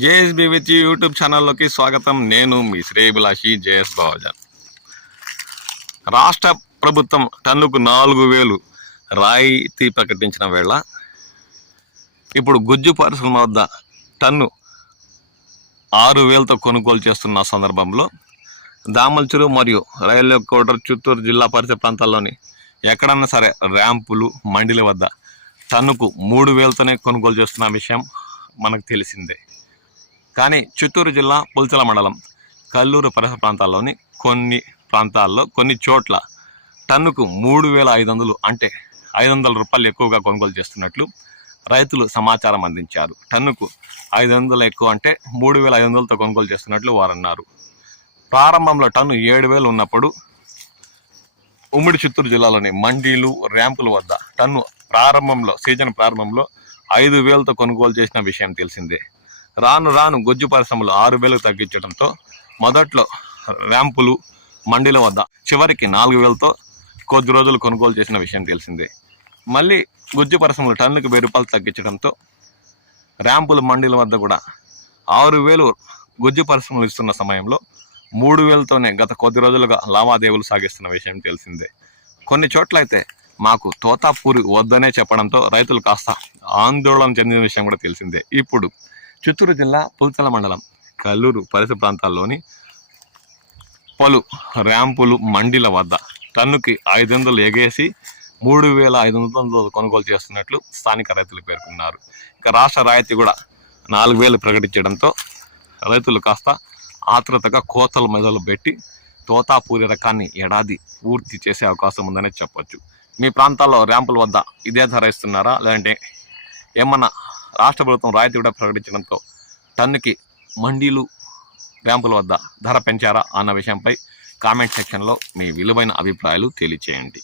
JSB with YouTube ఛానల్లోకి స్వాగతం. నేను మీ శ్రేయభిలాషి జేఎస్ బావజాన్. రాష్ట్ర ప్రభుత్వం టన్నుకు 4,000 రాయితీ ప్రకటించిన వేళ ఇప్పుడు గుజ్జు పరిశ్రమ వద్ద టన్ను 6,000తో కొనుగోలు చేస్తున్న సందర్భంలో దామల్చెరు మరియు రైల్వే కోటర్ చిత్తూరు జిల్లా పరిసర ప్రాంతాల్లోని ఎక్కడన్నా సరే ర్యాంపులు మండీల వద్ద టన్నుకు 3,000తోనే కొనుగోలు చేస్తున్న విషయం మనకు తెలిసిందే. కానీ చిత్తూరు జిల్లా పుల్చల మండలం కల్లూరు పరిసర ప్రాంతాల్లోని కొన్ని చోట్ల టన్నుకు 3,500 అంటే 500 రూపాయలు ఎక్కువగా కొనుగోలు చేస్తున్నట్లు రైతులు సమాచారం అందించారు. టన్నుకు 500 ఎక్కువ అంటే 3,500తో కొనుగోలు చేస్తున్నట్లు వారు అన్నారు. ప్రారంభంలో టన్ను 7,000 ఉన్నప్పుడు ఉమ్మడి చిత్తూరు జిల్లాలోని మండీలు ర్యాంపుల వద్ద టన్ను సీజన్ ప్రారంభంలో 5,000తో కొనుగోలు చేసిన విషయం తెలిసిందే. రాను రాను గుజ్జు పరిశ్రమలు 6,000కు తగ్గించడంతో మొదట్లో ర్యాంపులు మండీల వద్ద చివరికి 4,000తో కొద్ది రోజులు కొనుగోలు చేసిన విషయం తెలిసిందే. మళ్ళీ గుజ్జు పరిశ్రమలు టన్నుకు 1,000 రూపాయలు తగ్గించడంతో ర్యాంపులు మండీల వద్ద కూడా 6,000 గుజ్జు పరిశ్రమలు ఇస్తున్న సమయంలో 3,000తోనే గత కొద్ది రోజులుగా లావాదేవీలు సాగిస్తున్న విషయం తెలిసిందే. కొన్ని చోట్ల అయితే మాకు తోతాపూరి వద్దనే చెప్పడంతో రైతులు కాస్త ఆందోళన చెందిన విషయం కూడా తెలిసిందే. ఇప్పుడు చిత్తూరు జిల్లా పుల్చల మండలం కల్లూరు పరిసర ప్రాంతాల్లోని పలు ర్యాంపులు మండీల వద్ద టన్నుకి 500 ఎగేసి 3,500 కొనుగోలు చేస్తున్నట్లు స్థానిక రైతులు పేర్కొన్నారు. ఇక రాష్ట్ర రాయితీ కూడా 4,000 ప్రకటించడంతో రైతులు కాస్త ఆతృతగా కోతల మొదలు పెట్టి తోతాపూరి రకాన్ని ఏడాది పూర్తి చేసే అవకాశం ఉందనే చెప్పొచ్చు. మీ ప్రాంతాల్లో ర్యాంపుల వద్ద ఇదే ధర ఇస్తున్నారా, లేదంటే ఏమన్నా రాష్ట్ర ప్రభుత్వం రాయితీ కూడా ప్రకటించడంతో టన్నుకి మండీలు ర్యాంపుల వద్ద ధర పెంచారా అన్న విషయంపై కామెంట్ సెక్షన్లో మీ విలువైన అభిప్రాయాలు తెలియచేయండి.